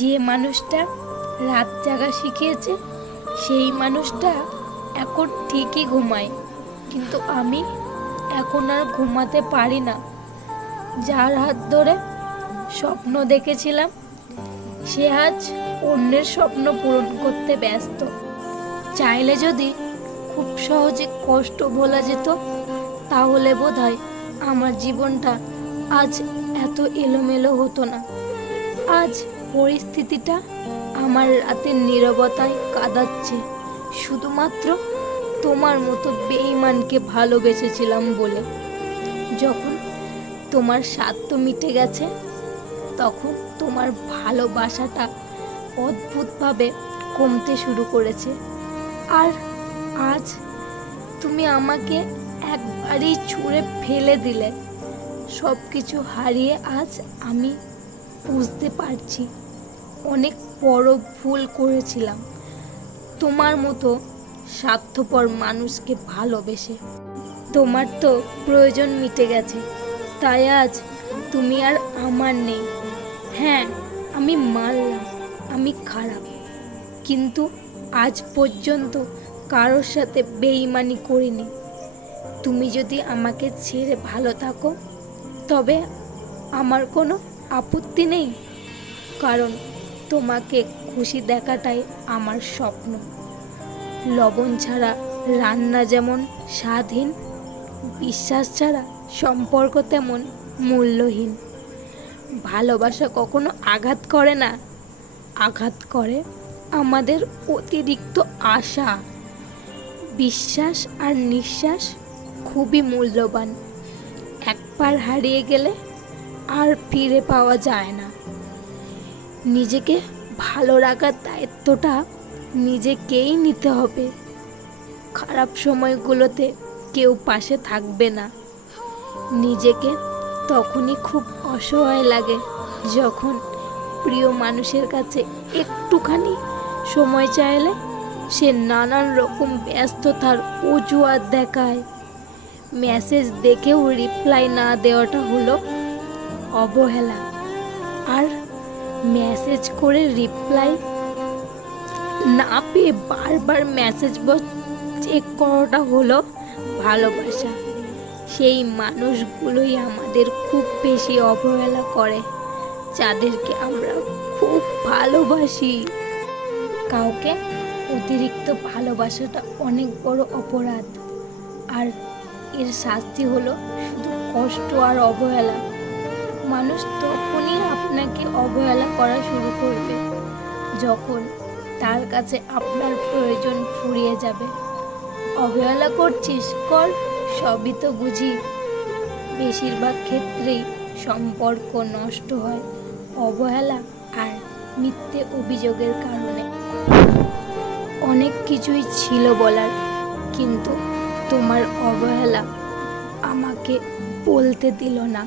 যে মানুষটা রাত জাগা শিখিয়েছে সেই মানুষটা এখন ঠিকই ঘুমায়, কিন্তু আমি এখন আর ঘুমাতে পারি না। যার হাত ধরে স্বপ্ন দেখেছিলাম সে আজ অন্যের স্বপ্ন পূরণ করতে ব্যস্ত। চাইলে যদি খুব সহজে কষ্ট ভোলা যেত তাহলে বোধহয় আমার জীবনটা আজ এত এলোমেলো হতো না। আজ পরিস্থিতিটা আমার রাতের নীরবতায় কাঁদাচ্ছে শুধুমাত্র তোমার মতো বেঈমানকে ভালোবেসেছিলাম বলে। যখন তোমার স্বার্থ মিটে গেছে তখন তোমার ভালোবাসাটা অদ্ভুতভাবে কমতে শুরু করেছে। আর আজ তুমি আমাকে একবারেই ছুঁড়ে ফেলে দিলে। সব কিছু হারিয়ে আজ আমি বুঝতে পারছি অনেক বড় ভুল করেছিলাম তোমার মতো স্বার্থপর মানুষকে ভালোবেসে। তোমার তো প্রয়োজন মিটে গেছে, তাই আজ তুমি আর আমার নেই। হ্যাঁ, আমি মানলাম আমি খারাপ, কিন্তু আজ পর্যন্ত কারোর সাথে বেঈমানি করিনি। তুমি যদি আমাকে ছেড়ে ভালো থাকো তবে আমার কোনো আপত্তি নেই, কারণ তোমাকে খুশি দেখাটাই আমার স্বপ্ন। লবণ ছাড়া রান্না যেমন স্বাদহীন, বিশ্বাস ছাড়া সম্পর্ক তেমন মূল্যহীন। ভালোবাসা কখনো আঘাত করে না, আঘাত করে আমাদের অতিরিক্ত আশা। বিশ্বাস আর নিঃশ্বাস খুবই মূল্যবান, একবার হারিয়ে গেলে আর ফিরে পাওয়া যায় না। নিজেকে ভালো রাখার দায়িত্বটা নিজেকেই নিতে হবে। খারাপ সময়গুলোতে কেউ পাশে থাকবে না। নিজেকে তখনই খুব অসহায় লাগে যখন প্রিয় মানুষের কাছে একটুখানি সময় চাইলে সে নানান রকম ব্যস্ততার অজুহাত দেখায়। মেসেজ দেখেও রিপ্লাই না দেওয়াটা হলো অবহেলা, আর মেসেজ করে রিপ্লাই না পেয়ে বারবার মেসেজ বক্স চেক করাটা হলো ভালোবাসা। সেই মানুষগুলোই আমাদের খুব বেশি অবহেলা করে যাদেরকে আমরা খুব ভালোবাসি। কাউকে অতিরিক্ত ভালোবাসাটা অনেক বড় অপরাধ, আর এর শাস্তি হলো শুধু কষ্ট আর অবহেলা। মানুষ তখনই আপনাকে অবহেলা করা শুরু করবে যখন তার কাছে আপনার প্রয়োজন ফুরিয়ে যাবে। অবহেলা করছিস কর, সবই তো বুঝি। বেশিরভাগ ক্ষেত্রেই সম্পর্ক নষ্ট হয় অবহেলা আর মিথ্যে অভিযোগের কারণে। অনেক কিছুই ছিল বলার, কিন্তু তোমার অবহেলা আমাকে বলতে দিল না।